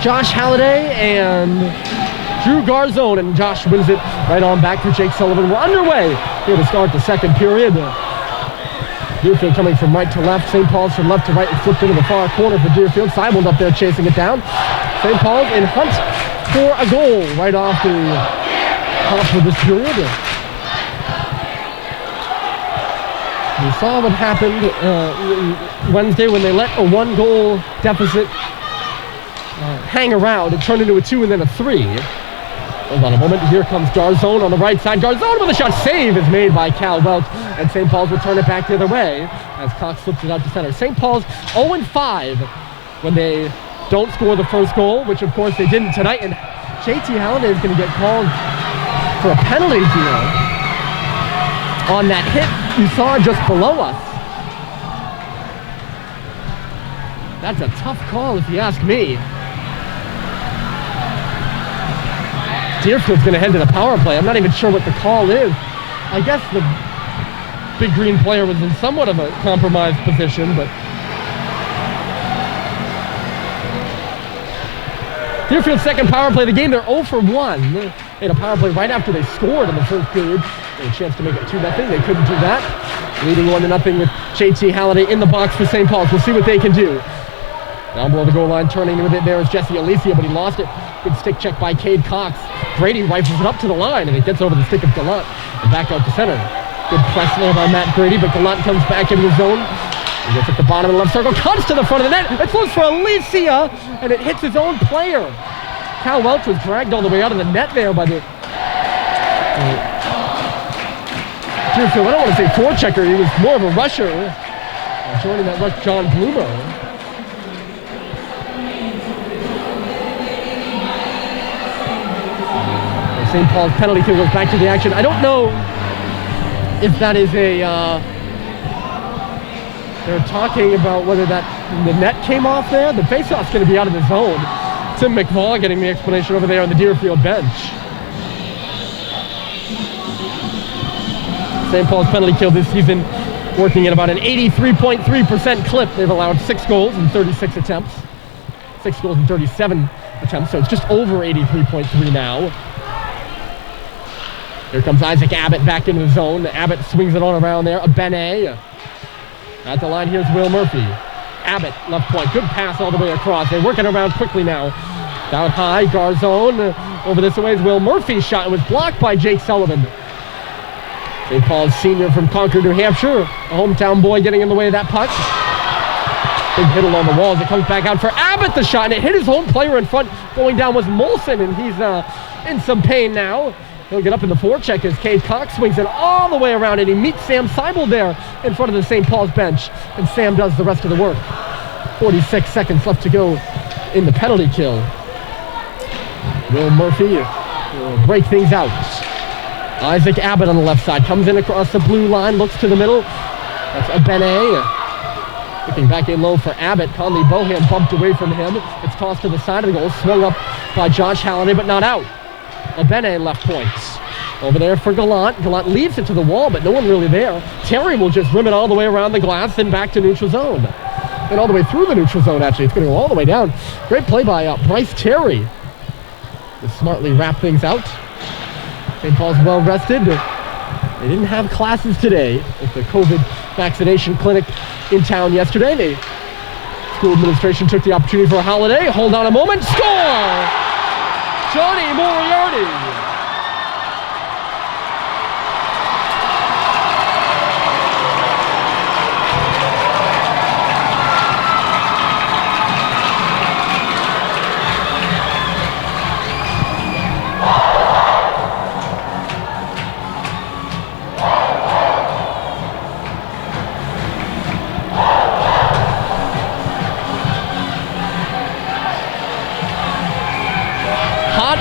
Josh Halliday and Drew Garzone, and Josh wins it right on back for Jake Sullivan. We're underway here to start the second period. Deerfield coming from right to left. St. Paul's from left to right and flipped into the far corner for Deerfield. Seibold up there chasing it down. St. Paul's in hunt for a goal right off the top of this period. We saw what happened Wednesday when they let a one-goal deficit hang around. It turned into a 2 and then a 3. Hold on a moment. Here comes Garzone on the right side. Garzone with a shot. Save is made by Cal Welch, and St. Paul's will turn it back the other way as Cox flips it out to center. St. Paul's 0-5 when they don't score the first goal, which of course they didn't tonight. And JT Halliday is going to get called for a penalty here on that hit you saw just below us. That's a tough call if you ask me. Deerfield's going to head to the power play. I'm not even sure what the call is. I guess the big green player was in somewhat of a compromised position, but Deerfield's second power play of the game. They're 0 for 1. They had a power play right after they scored in the first period. They had a chance to make it 2-0. They couldn't do that. Leading 1-0 with JT Halliday in the box for St. Paul's. We'll see what they can do. Down below the goal line, turning with it there is Jesse Alicia, but he lost it. Good stick check by Cade Cox. Brady rifles it up to the line, and it gets over the stick of Gallant and back out to center. Good press there by Matt Brady, but Gallant comes back into his zone. He gets at the bottom of the left circle, cuts to the front of the net. It flows for Alicia, and it hits his own player. Cal Welch was dragged all the way out of the net there by the Deerfield. I don't want to say forechecker. He was more of a rusher. Joining that rush, John Bloomer. St. Paul's penalty kill goes back to the action. I don't know if that is a, they're talking about whether the net came off there. The faceoff's going to be out of the zone. Tim McFaul getting the explanation over there on the Deerfield bench. St. Paul's penalty kill this season working at about an 83.3% clip. They've allowed 6 goals in 36 attempts. 6 goals in 37 attempts, so it's just over 83.3 now. Here comes Isaac Abbott back into the zone. Abbott swings it on around there. Bene. At the line, here's Will Murphy. Abbott, left point. Good pass all the way across. They're working around quickly now. Down high, Garzone. Over this way is Will Murphy's shot. It was blocked by Jake Sullivan. St. Paul's senior from Concord, New Hampshire. A hometown boy getting in the way of that puck. Big hit along the walls. It comes back out for Abbott, the shot, and it hit his home player in front. Going down was Molson, and he's in some pain now. He'll get up in the forecheck as Cade Cox swings it all the way around, and he meets Sam Seibold there in front of the St. Paul's bench, and Sam does the rest of the work. 46 seconds left to go in the penalty kill. Will Murphy will break things out. Isaac Abbott on the left side comes in across the blue line, looks to the middle. That's Bene. Looking back in low for Abbott. Conley Bohan bumped away from him. It's tossed to the side of the goal, swung up by Josh Halliday, but not out. Bene left points. Over there for Gallant. Gallant leaves it to the wall, but no one really there. Terry will just rim it all the way around the glass, then back to neutral zone. And all the way through the neutral zone, actually. It's going to go all the way down. Great play by Bryce Terry. Just smartly wrap things out. St. Paul's well rested. They didn't have classes today at the COVID vaccination clinic in town yesterday. The school administration took the opportunity for a holiday. Hold on a moment. Score! Johnny Moriarty.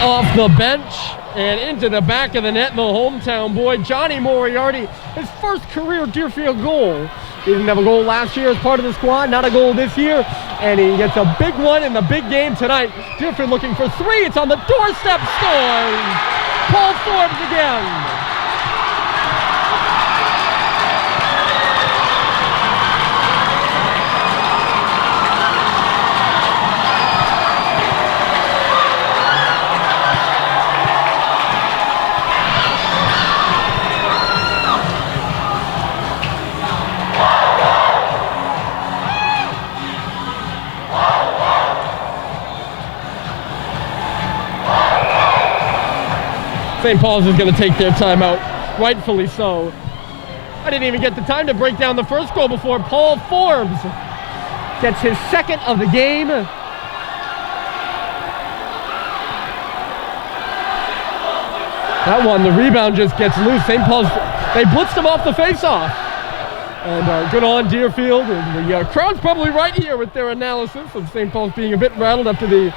Off the bench and into the back of the net, the hometown boy, Johnny Moriarty, his first career Deerfield goal. He didn't have a goal last year as part of the squad, not a goal this year, and he gets a big one in the big game tonight. Deerfield looking for 3, it's on the doorstep, scores! Paul Forbes again. St. Paul's is going to take their timeout, rightfully so. I didn't even get the time to break down the first goal before Paul Forbes gets his second of the game. That one, the rebound just gets loose. St. Paul's, they blitzed him off the faceoff. And good on Deerfield. And the crowd's probably right here with their analysis of St. Paul's being a bit rattled after the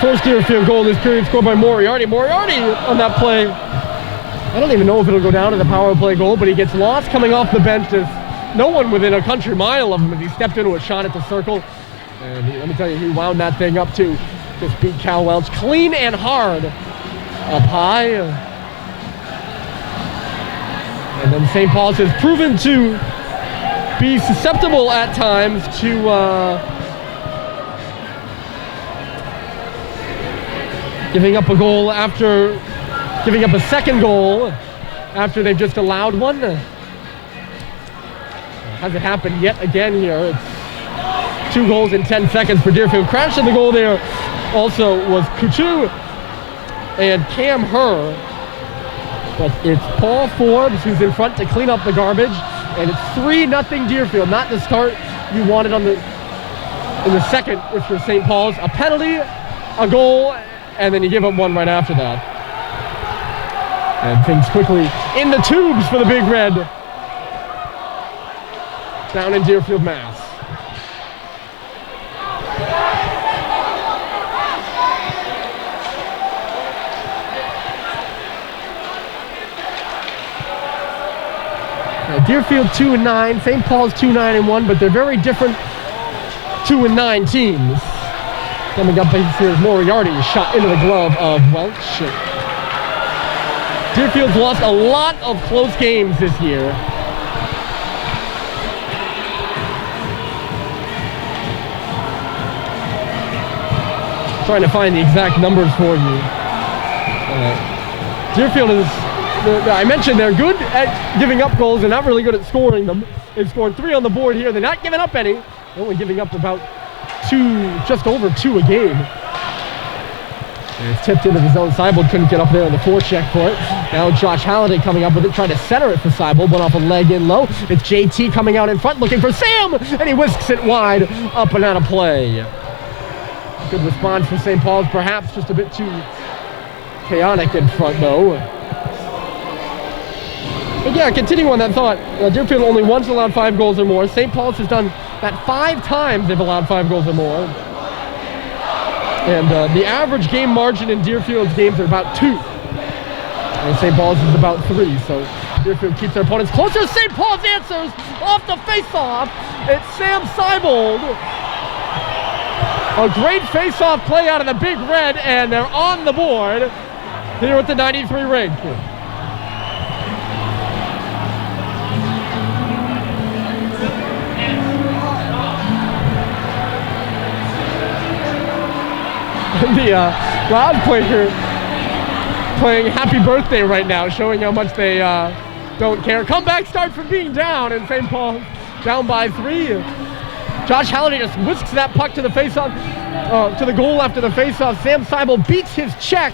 first Deerfield goal in this period scored by Moriarty. Moriarty on that play. I don't even know if it'll go down to the power play goal, but he gets lost coming off the bench. There's no one within a country mile of him as he stepped into a shot at the circle. And let me tell you, he wound that thing up too. Just beat Cal Welch clean and hard up high. And then St. Paul's has proven to be susceptible at times to giving up a goal after giving up a second goal after they've just allowed one. Hasn't happened yet again here. It's 2 goals in 10 seconds for Deerfield. Crashing the goal there also was Coutu and Cam Herr. But it's Paul Forbes who's in front to clean up the garbage. And it's 3-0 Deerfield. Not the start you wanted in the second, which was St. Paul's. A penalty, a goal, and then you give up one right after that. And things quickly in the tubes for the Big Red. Down in Deerfield, Mass. Deerfield 2-9, St. Paul's 2-9-1, but they're very different 2-9 teams. Coming up here is Moriarty, shot into the glove of Welch. Deerfield's lost a lot of close games this year. Trying to find the exact numbers for you. Deerfield is, I mentioned they're good at giving up goals. They're not really good at scoring them. They've scored 3 on the board here. They're not giving up any. They're only giving up about 2, just over 2 a game. And it's tipped into the zone. Seibel couldn't get up there on the forecheck for it. Now Josh Halliday coming up with it, trying to center it for Seibel. Went off a leg in low. It's JT coming out in front, looking for Sam, and he whisks it wide, up and out of play. Good response for St. Paul's, perhaps just a bit too chaotic in front, though. But yeah, continuing on that thought, Deerfield only once allowed 5 goals or more. St. Paul's has done that 5 times they've allowed 5 goals or more. And the average game margin in Deerfield's games are about 2. And St. Paul's is about 3, so Deerfield keeps their opponents closer. St. Paul's answers off the face-off. It's Sam Seibel. A great face-off play out of the Big Red, and they're on the board here at the 93 Rink. The loudspeaker playing Happy Birthday right now, showing how much they don't care. Comeback start from being down, and St. Paul down by 3. Josh Halliday just whisks that puck to the face-off, to the goal after the face-off. Sam Seibel beats his check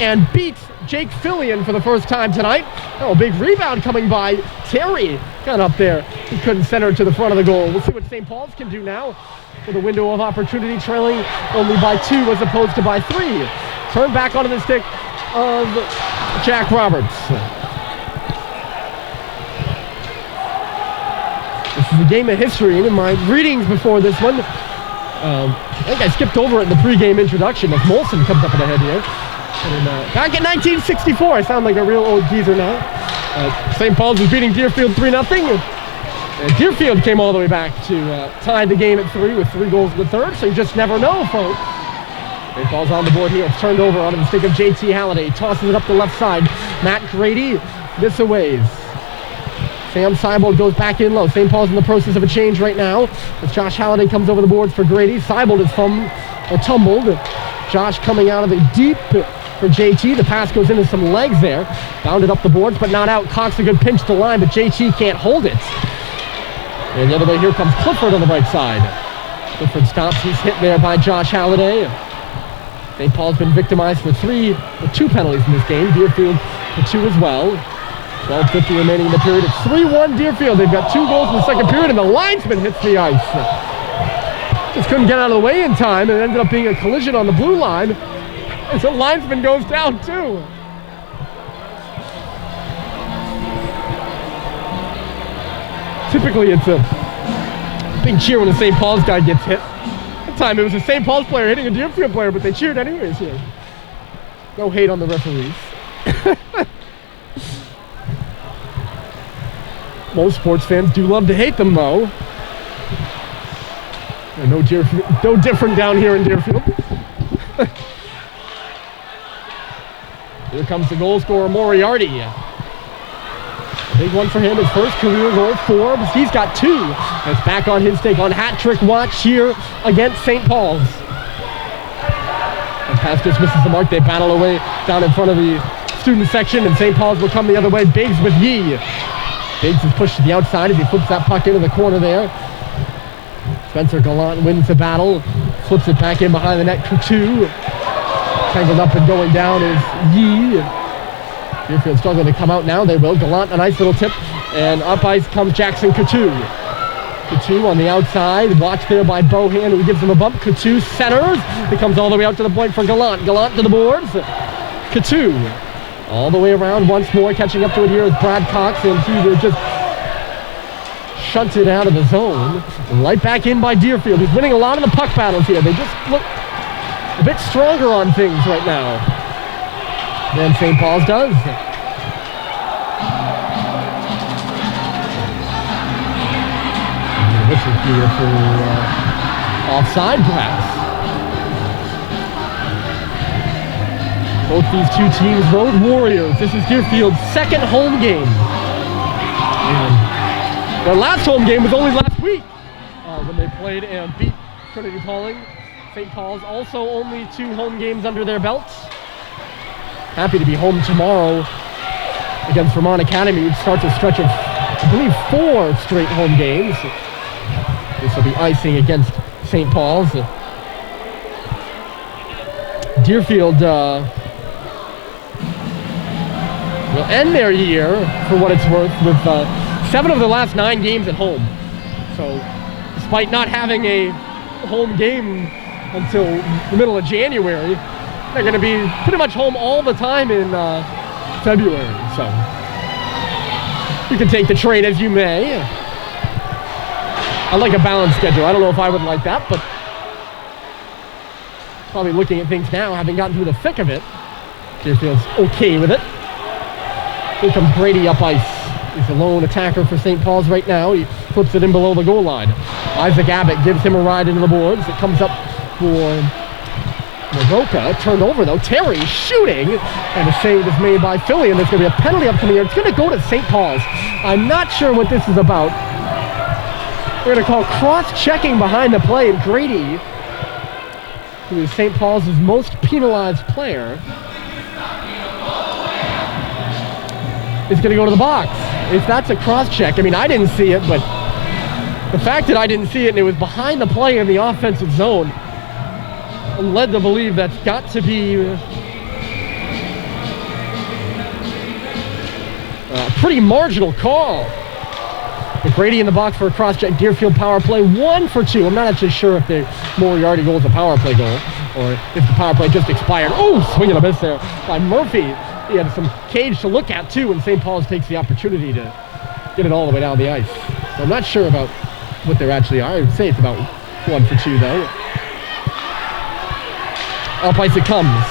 and beats Jake Fillion for the first time tonight. Oh, big rebound coming by Terry. Got up there. He couldn't center it to the front of the goal. We'll see what St. Paul's can do now with a window of opportunity, trailing only by 2 as opposed to by 3. Turn back onto the stick of Jack Roberts. This is a game of history. In my readings before this one, I think I skipped over it in the pregame introduction as Molson comes up ahead here. And, back in 1964, I sound like a real old geezer now. St. Paul's was beating Deerfield 3-0. Deerfield came all the way back to tie the game at 3 with 3 goals in the third, so you just never know, folks. St. Paul's on the board here. It's turned over onto the stick of JT Halliday. Tosses it up the left side. Matt Grady disaways. Sam Seibel goes back in low. St. Paul's in the process of a change right now as Josh Halliday comes over the boards for Grady. Seibel is tumbled. Josh coming out of the deep for JT. The pass goes into some legs there. Bounded up the boards, but not out. Cocks a good pinch to line, but JT can't hold it. And the other way, here comes Clifford on the right side. Clifford stops. He's hit there by Josh Halliday. St. Paul's been victimized for 2 penalties in this game. Deerfield for 2 as well. 12:50 remaining in the period. It's 3-1 Deerfield. They've got 2 goals in the second period, and the linesman hits the ice. Just couldn't get out of the way in time, and it ended up being a collision on the blue line. And the linesman goes down too. Typically, it's a big cheer when a St. Paul's guy gets hit. That time, it was a St. Paul's player hitting a Deerfield player, but they cheered anyways here. No hate on the referees. Most sports fans do love to hate them, though. And no different down here in Deerfield. Here comes the goal scorer, Moriarty. A big one for him, his first career goal. Forbes, he's got 2. It's back on his take on hat trick watch here against St. Paul's. And pass just misses the mark. They battle away down in front of the student section, and St. Paul's will come the other way. Biggs with Yee. Biggs is pushed to the outside as he flips that puck into the corner there. Spencer Gallant wins the battle, flips it back in behind the net. Couture. Tangled up and going down is Yee. Deerfield struggling to come out now. They will. Gallant, a nice little tip. And up ice comes Jackson Couture. Couture on the outside. Watched there by Bohan, who gives him a bump. Couture centers. It comes all the way out to the point for Gallant. Gallant to the boards. Couture all the way around once more. Catching up to it here is Brad Cox, and he will just shunted out of the zone. Right back in by Deerfield. He's winning a lot of the puck battles here. They just look a bit stronger on things right now than St. Paul's does. This is here for offside, perhaps. Both these 2 teams, road warriors. This is Deerfield's second home game. And their last home game was only last week when they played and beat Trinity Pawling. St. Paul's also only 2 home games under their belts. Happy to be home tomorrow against Vermont Academy, which starts a stretch of, I believe, 4 straight home games. This will be icing against St. Paul's. Deerfield will end their year, for what it's worth, with 7 of the last 9 games at home. So, despite not having a home game until the middle of January, they're going to be pretty much home all the time in February. So, you can take the trade as you may. I like a balanced schedule. I don't know if I would like that, but probably looking at things now, having gotten through the thick of it, Deerfield's okay with it. Here comes Brady up ice. He's a lone attacker for St. Paul's right now. He flips it in below the goal line. Isaac Abbott gives him a ride into the boards. It comes up for Maroka. Turned over though. Terry shooting. And a save is made by Philly, and there's going to be a penalty up in the air. It's going to go to St. Paul's. I'm not sure what this is about. We're going to call cross-checking behind the play, and Grady, who is St. Paul's most penalized player, is going to go to the box. If that's a cross-check, I mean, I didn't see it, but the fact that I didn't see it and it was behind the play in the offensive zone, I'm led to believe that's got to be a pretty marginal call. But Grady in the box for a cross-check. Deerfield power play, 1 for 2. I'm not actually sure if the Moriarty goal is a power play goal or if the power play just expired. Oh, swing and a miss there by Murphy. He had some cage to look at too, and St. Paul's takes the opportunity to get it all the way down the ice. So I'm not sure about what they actually are. I would say it's about 1 for 2 though. Up ice it comes.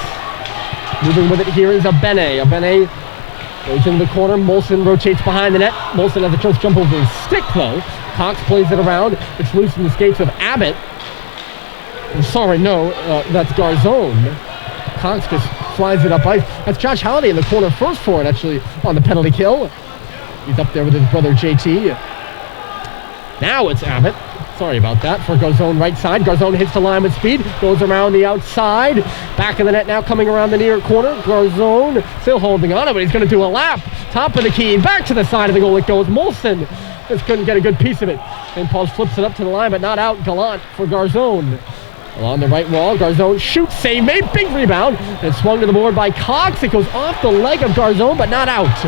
Moving with it here is Abene. Abene goes into the corner. Molson rotates behind the net. Molson has a close jump over his stick though. Cox plays it around. It's loose in the skates of Abbott. Sorry, no, that's Garzone. Cox just flies it up ice. That's Josh Halliday in the corner first for it, actually, on the penalty kill. He's up there with his brother JT. Now it's Abbott. Sorry about that. For Garzone right side. Garzone hits the line with speed. Goes around the outside. Back of the net now, coming around the near corner. Garzone still holding on it, but he's going to do a lap. Top of the key. Back to the side of the goal it goes. Molson just couldn't get a good piece of it. St. Paul's flips it up to the line, but not out. Gallant for Garzone. Along the right wall, Garzone shoots, save made, big rebound. And swung to the board by Cox. It goes off the leg of Garzone, but not out.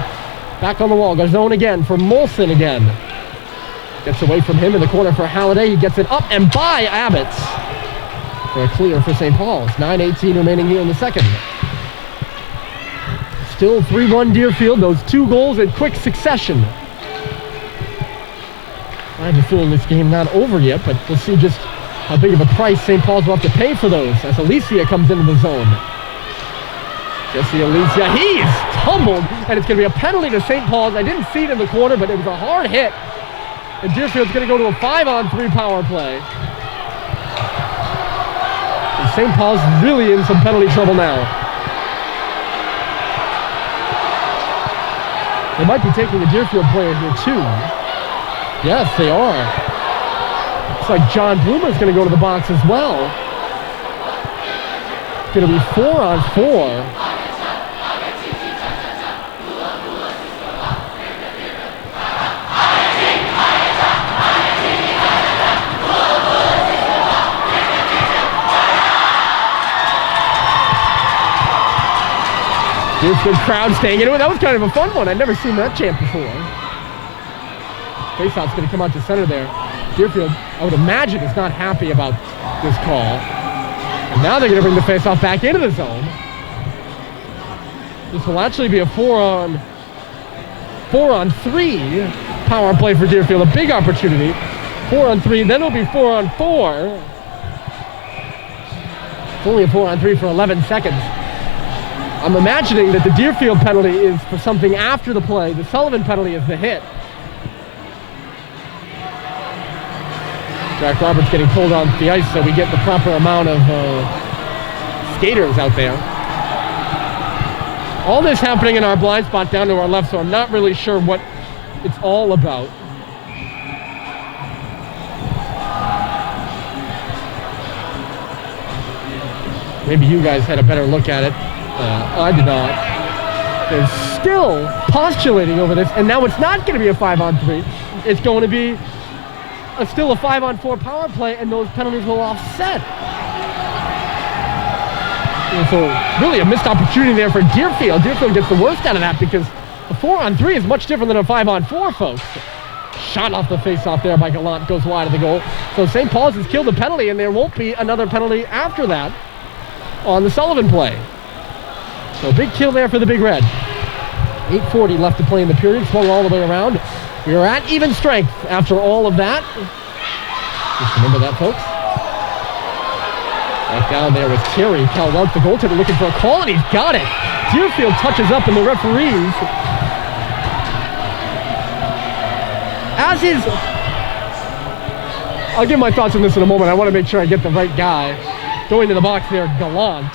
Back on the wall, Garzone again for Molson again. Gets away from him in the corner for Halliday. He gets it up and by Abbott for a clear for St. Paul's. 9:18 remaining here in the second. Still 3-1 Deerfield. Those 2 goals in quick succession. I have a feeling this game not over yet, but we'll see just how big of a price St. Paul's will have to pay for those as Alicia comes into the zone. Jesse Alicia, he's tumbled, and it's going to be a penalty to St. Paul's. I didn't see it in the corner, but it was a hard hit. And Deerfield's going to go to a 5-on-3 power play. And St. Paul's really in some penalty trouble now. They might be taking a Deerfield player here too. Yes, they are. Looks like John Bloomer's going to go to the box as well. It's going to be 4-on-4. Deerfield crowd staying into it. That was kind of a fun one. I'd never seen that chant before. Faceoff's going to come out to center there. Deerfield, I would imagine, is not happy about this call. And now they're going to bring the faceoff back into the zone. This will actually be a 4-on-3 power play for Deerfield. A big opportunity. 4-on-3, then it'll be 4-on-4. It's only a 4-on-3 for 11 seconds. I'm imagining that the Deerfield penalty is for something after the play. The Sullivan penalty is the hit. Jack Roberts getting pulled on the ice so we get the proper amount of skaters out there. All this happening in our blind spot down to our left, so I'm not really sure what it's all about. Maybe you guys had a better look at it. I did not. They're still postulating over this, and now it's not going to be a 5-on-3. It's going to be still a 5-on-4 power play, and those penalties will offset. And so really a missed opportunity there for Deerfield. Deerfield gets the worst out of that because a 4-on-3 is much different than a 5-on-4, folks. Shot off the face-off there by Gallant, goes wide of the goal. So St. Paul's has killed the penalty, and there won't be another penalty after that on the Sullivan play. So big kill there for the Big Red. 8:40 left to play in the period. Swung all the way around. We are at even strength after all of that. Just remember that, folks. Back down there was Terry. Cal Welch, the goaltender, looking for a call, and he's got it. Deerfield touches up, and the referees, as is, I'll give my thoughts on this in a moment. I want to make sure I get the right guy. Going to the box there, Gallant.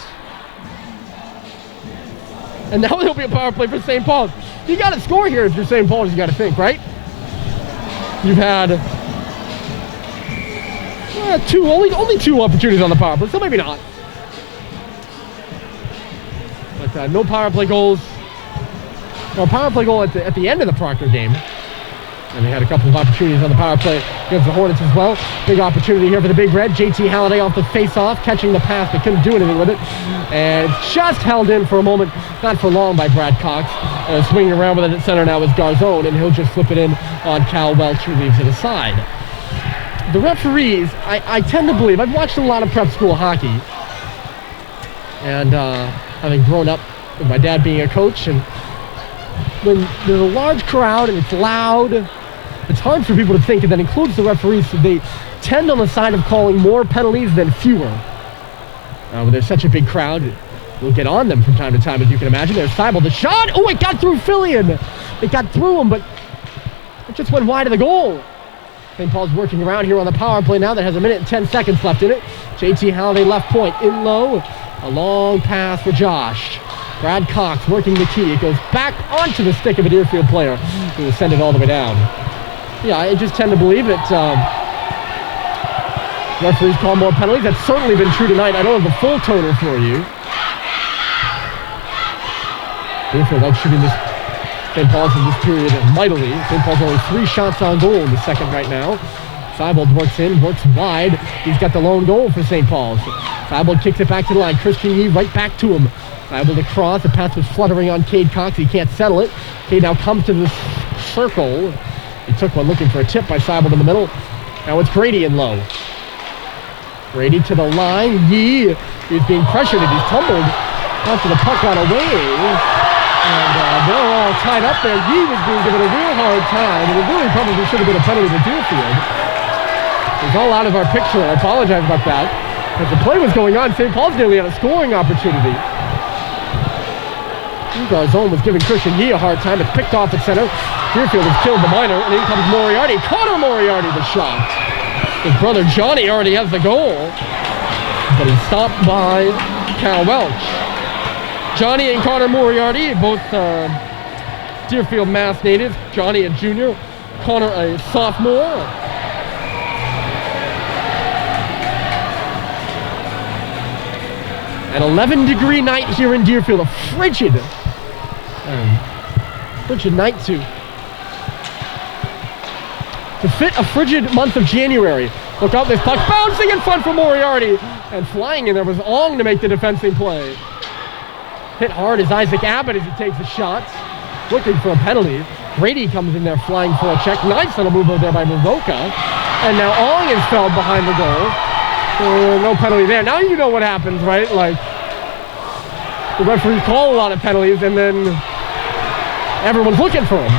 And now there'll be a power play for St. Paul's. You got to score here if you're St. Paul's, you got to think, right? You've had only 2 opportunities on the power play, so maybe not. But no power play goals. No power play goal at the end of the Proctor game. And they had a couple of opportunities on the power play against the Hornets as well. Big opportunity here for the Big Red. JT Halliday off the face-off, catching the pass, but couldn't do anything with it. And just held in for a moment, not for long, by Brad Cox. Swinging around with it at center now is Garzone, and he'll just flip it in on Cal Welch, who leaves it aside. The referees, I tend to believe, I've watched a lot of prep school hockey. And having grown up with my dad being a coach, and when there's a large crowd and it's loud, it's hard for people to think, and that includes the referees. So they tend on the side of calling more penalties than fewer. When there's such a big crowd, we'll get on them from time to time, as you can imagine. There's Seibel, the shot. Oh, it got through Fillion. It got through him, but it just went wide of the goal. St. Paul's working around here on the power play now that has 1 minute and 10 seconds left in it. JT Halliday left point, in low. A long pass for Josh. Brad Cox working the key. It goes back onto the stick of a Deerfield player who will send it all the way down. Yeah, I just tend to believe that referees call more penalties. That's certainly been true tonight. I don't have the full total for you. Deerfield out shooting this St. Paul's in this period mightily. St. Paul's only 3 shots on goal in the second right now. Seibold works in, works wide. He's got the lone goal for St. Paul's. Seibold kicks it back to the line. Christian Yee right back to him. Seibold across. The pass was fluttering on Cade Cox. He can't settle it. Cade now comes to the circle. He took one looking for a tip by Seibold in the middle. Now it's Grady in low. Grady to the line. Yee is being pressured and he's tumbled after the puck got away. And they're all tied up there. Yee was being given a real hard time. And it really probably should have been a penalty to Deerfield. It's all out of our picture. I apologize about that. As the play was going on, St. Paul's nearly had a scoring opportunity. Garzone was giving Christian Yee a hard time. It's picked off at center. Deerfield has killed the minor. And in comes Moriarty. Connor Moriarty the shot. His brother Johnny already has the goal. But he's stopped by Cal Welch. Johnny and Connor Moriarty, both Deerfield Mass natives. Johnny a junior, Connor a sophomore. An 11-degree night here in Deerfield, a frigid night to fit a frigid month of January. Look out, this puck bouncing in front for Moriarty. And flying in there was Ong to make the defensing play. Hit hard is Isaac Abbott as he takes the shots, looking for a penalty. Grady comes in there flying for a check. Nice little move over there by Moroka. And now Ong is fouled behind the goal. No penalty there. Now you know what happens, right? Like, the referees call a lot of penalties and then everyone's looking for him.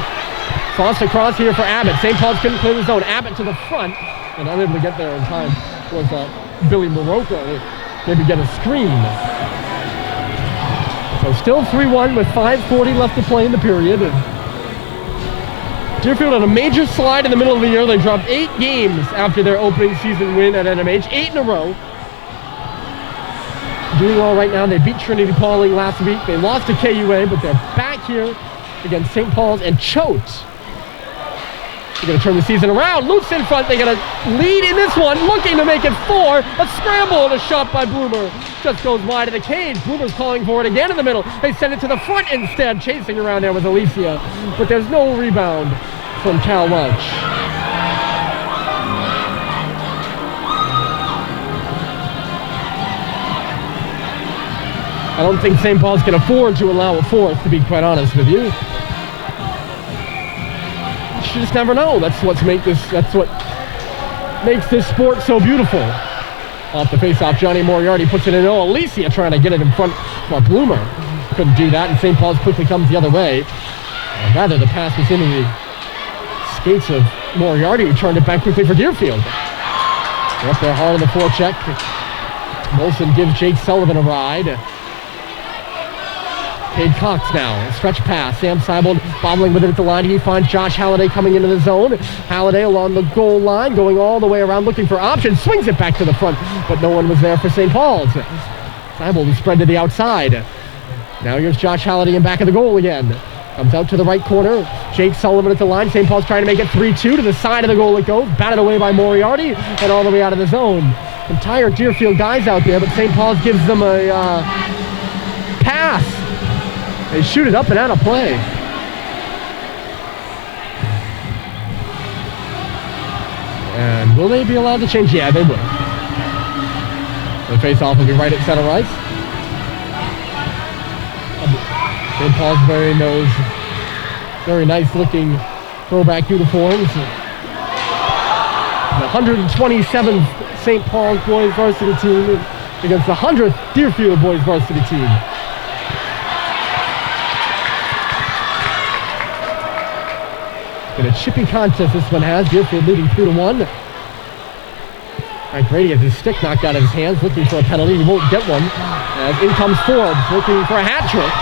Tossed across here for Abbott. St. Paul's couldn't clear the zone. Abbott to the front and unable to get there in time was Billy Moroka. Maybe get a screen. So still 3-1 with 5:40 left to play in the period. Deerfield had a major slide in the middle of the year. They dropped 8 games after their opening season win at NMH, 8 in a row. Doing well right now. They beat Trinity Pauling last week. They lost to KUA, but they're back here against St. Paul's and choked. They're going to turn the season around. Loose in front. They got a lead in this one, looking to make it 4. A scramble and a shot by Bloomer. Just goes wide of the cage. Bloomer's calling for it again in the middle. They send it to the front instead. Chasing around there with Alicia. But there's no rebound from Cal Welch. I don't think St. Paul's can afford to allow a 4th, to be quite honest with you. You just never know. That's what makes this sport so beautiful. Off the face-off, Johnny Moriarty puts it in. Oh, Alicia trying to get it in front for Bloomer. Couldn't do that, and St. Paul's quickly comes the other way. Rather, the pass was into the skates of Moriarty, who turned it back quickly for Deerfield. They're up there hard on the forecheck. Molson gives Jake Sullivan a ride. Cade Cox now, a stretch pass. Sam Seibold bobbling with it at the line. He finds Josh Halliday coming into the zone. Halliday along the goal line, going all the way around, looking for options. Swings it back to the front, but no one was there for St. Paul's. Seibold is spread to the outside. Now here's Josh Halliday in back of the goal again. Comes out to the right corner. Jake Sullivan at the line. St. Paul's trying to make it 3-2. To the side of the goal it goes. Batted away by Moriarty and all the way out of the zone. Some tired Deerfield guys out there, but St. Paul's gives them a pass. They shoot it up and out of play. And will they be allowed to change? Yeah, they will. The face-off will be right at center ice. St. Paul's wearing those very nice-looking throwback uniforms. The 127th St. Paul's boys varsity team against the 100th Deerfield boys varsity team. In a chippy contest this one has. Deerfield leading 2-1. Grady has his stick knocked out of his hands, looking for a penalty. He won't get one. As in comes Forbes, looking for a hat trick.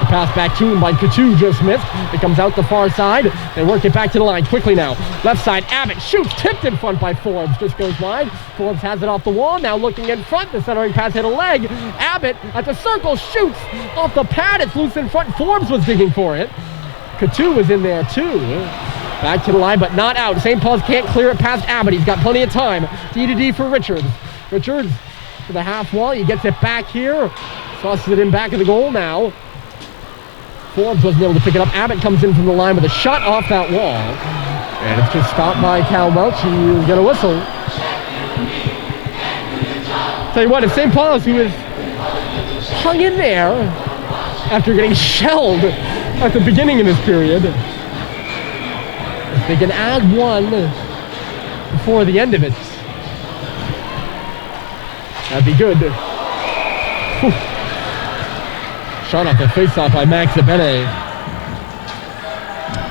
The pass back to him by Couture just missed. It comes out the far side. They work it back to the line quickly now. Left side, Abbott shoots, tipped in front by Forbes. Just goes wide. Forbes has it off the wall. Now looking in front. The centering pass hit a leg. Abbott at the circle shoots off the pad. It's loose in front. Forbes was digging for it. Couture was in there too. Back to the line, but not out. St. Paul's can't clear it past Abbott. He's got plenty of time. D-to-D for Richards. Richards to the half wall. He gets it back here. Tosses it in back of the goal now. Forbes wasn't able to pick it up. Abbott comes in from the line with a shot off that wall. And it's just stopped by Cal Welch. He'll get a whistle. Tell you what, if St. Paul's, who is hung in there after getting shelled at the beginning of this period, if they can add one before the end of it, that'd be good. Whew. Shot off the face-off by Max Abene.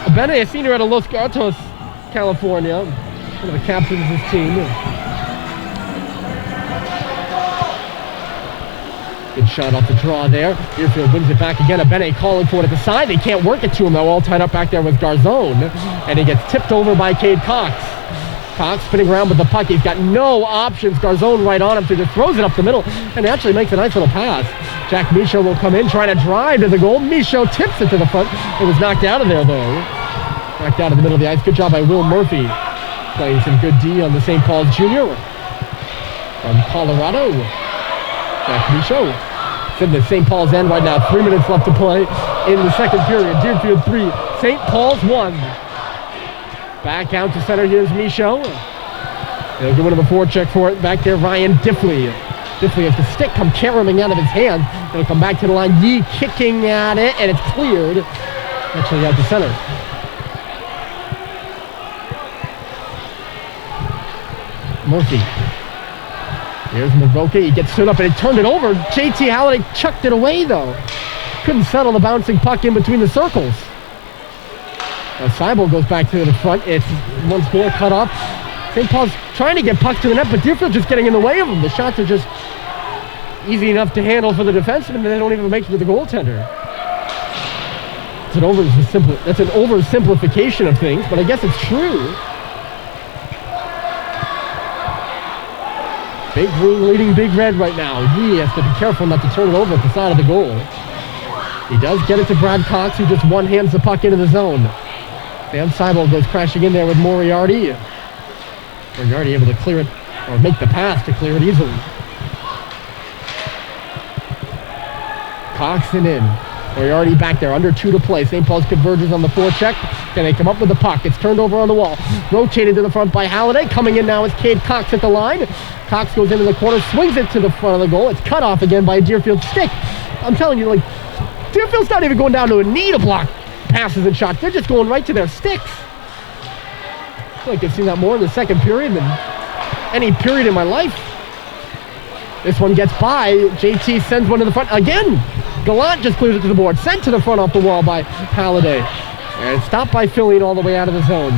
Abene, a senior out of Los Gatos, California, one of the captains of this team. Good shot off the draw there. Deerfield wins it back again. Abene calling for it at the side. They can't work it to him, though. All tied up back there with Garzone. And he gets tipped over by Cade Cox. Cox spinning around with the puck. He's got no options. Garzone right on him, so he just throws it up the middle and actually makes a nice little pass. Jack Michaud will come in, trying to drive to the goal. Michaud tips it to the front. It was knocked out of there, though. Knocked out of the middle of the ice. Good job by Will Murphy. Playing some good D on the St. Paul's Junior from Colorado. Jack Michaud. It's in the St. Paul's end right now. 3 minutes left to play in the second period. Deerfield 3, St. Paul's 1. Back out to center. Here's Michaud. They'll give him a forecheck for it. Back there, Ryan Diffley. Diffley has the stick come caroling out of his hand. It'll come back to the line. Yee kicking at it, and it's cleared. Actually out to center. Murphy. Here's Mavoke. He gets stood up and he turned it over. JT Halliday chucked it away, though. Couldn't settle the bouncing puck in between the circles. Seibel goes back to the front. It's once more cut off. St. Paul's trying to get pucks to the net, but Deerfield just getting in the way of them. The shots are just easy enough to handle for the defenseman, and they don't even make it to the goaltender. That's an oversimplification of things, but I guess it's true. Big Blue leading Big Red right now. He has to be careful not to turn it over at the side of the goal. He does get it to Brad Cox, who just one-hands the puck into the zone. Dan Seibel goes crashing in there with Moriarty. Moriarty able to clear it, or make the pass to clear it easily. Cox and in. Moriarty back there, under 2 to play. St. Paul's converges on the forecheck. Can they come up with the puck? It's turned over on the wall. Rotated to the front by Halliday. Coming in now is Cade Cox at the line. Cox goes into the corner, swings it to the front of the goal. It's cut off again by a Deerfield stick. I'm telling you, like, Deerfield's not even going down to a knee to block passes and shots. They're just going right to their sticks. I feel like I've seen that more in the second period than any period in my life. This one gets by. JT sends one to the front again. Gallant just clears it to the board. Sent to the front off the wall by Halliday. And stopped by Fillion all the way out of the zone.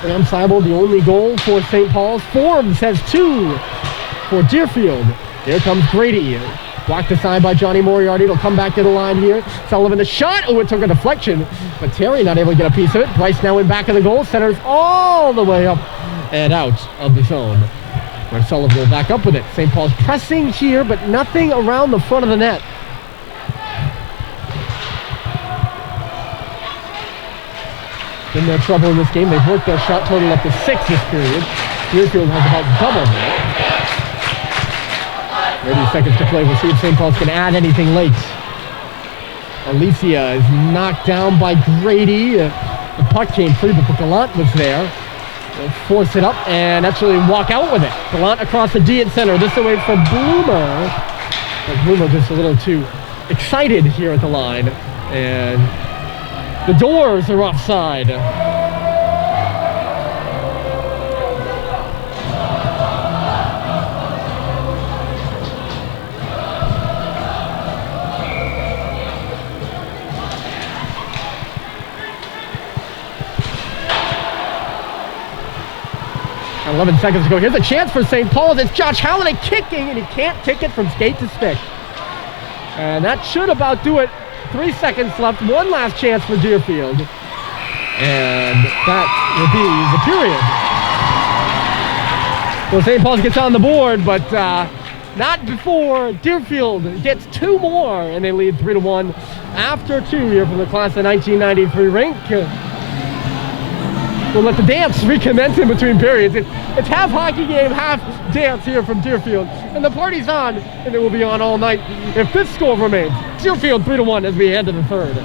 Sam Seibel, the only goal for St. Paul's. Forbes has 2 for Deerfield. Here comes Grady. Blocked aside by Johnny Moriarty. It'll come back to the line here. Sullivan the shot. Oh, it took a deflection. But Terry not able to get a piece of it. Bryce now in back of the goal. Centers all the way up and out of the zone. Where Sullivan will back up with it. St. Paul's pressing here, but nothing around the front of the net. Been their trouble in this game. They've worked their shot total up to 6 this period. Deerfield has about double that. 30 seconds to play. We'll see if St. Paul's can add anything late. Alicia is knocked down by Grady. The puck came free, but Gallant was there. They'll force it up and actually walk out with it. Gallant across the D at center. This away for Bloomer. But Bloomer just a little too excited here at the line. And the doors are offside. 11 seconds to go. Here's a chance for St. Paul's. It's Josh Halliday kicking, and he can't kick it from skate to stick. And that should about do it. 3 seconds left. One last chance for Deerfield. And that will be the period. Well, St. Paul's gets on the board, but not before Deerfield gets 2 more, and they lead 3-1 after 2 here from the class of 1993 Rink. We'll let the dance recommence in between periods. It's half hockey game, half dance here from Deerfield. And the party's on, and it will be on all night if this score remains. Deerfield 3-1 as we head to the third.